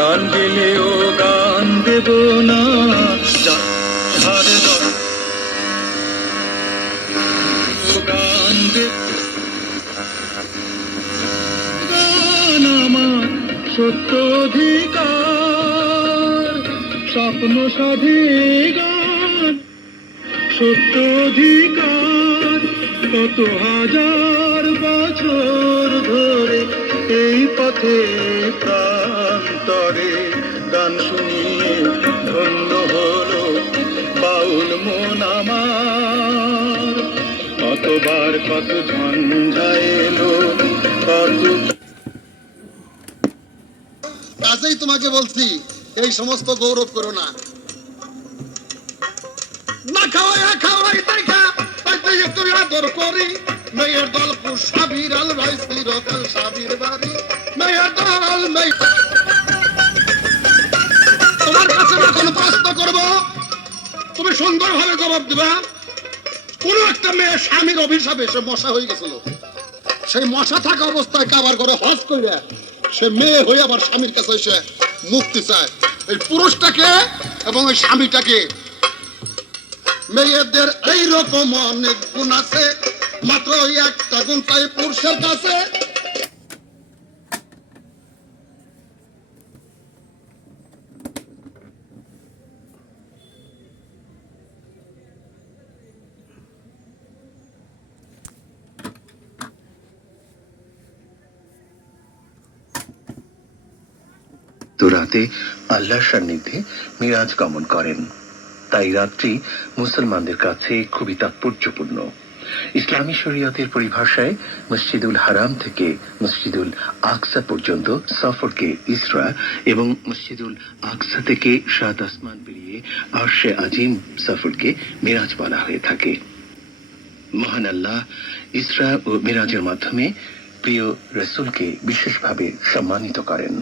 প্রাণ গেলেও গান দেব না। গান দেব গান সত্য অধিকার, স্বপ্ন সাধে গান। সত্য অধিকার, কত হাজার বছর ধরে এই পথে প্রান্তরে গান শুনিয়ে ধন্য হলো বাউল মন আমার। কতবার কত ঝঞ্ঝা এলো, কত কাজেই তোমাকে বলছি, এই সমস্ত গৌরব করো না। না খাওয়াই খাওয়াই দেখা তাইতে একটু আদর করি। মেয়ের দল সাবির আল ভাই চিরকাল সাবির বাড়ি। মেয়ের দল, মেয়ে কাছে যখন প্রশ্ন জবাব দিবা। কোন একটা মেয়ে স্বামীর অভিশাপে সে মশা হয়ে গেছিল। সেই মশা থাকা অবস্থায় কাবার করে হজ কইরা সে মেয়ে হয়ে আবার স্বামীর কাছে এসে মুক্তি চায়। এই পুরুষটাকে এবং এই স্বামীটাকে। মেয়েদের এই রকম অনেক গুণ আছে, মাত্র একটা গুণ চাই পুরুষের কাছে। তো রাতে আল্লাহর সান্নিধ্যে মিরাজ গমন করেন। তাই রাত্রি মুসলমানদের কাছে খুবই তাৎপর্যপূর্ণ। ইসলামী শরীয়তের পরিভাষায় মসজিদুল হারাম থেকে মসজিদুল আকসা পর্যন্ত সফরকে ইসরা এবং মসজিদুল আকসা থেকে সাত আসমান পেরিয়ে আরশে আজিম সফরকে মিরাজ বলা হয়ে থাকে। মহান আল্লাহ ইসরা ও মিরাজের মাধ্যমে প্রিয় রসুলকে বিশেষভাবে সম্মানিত করেন।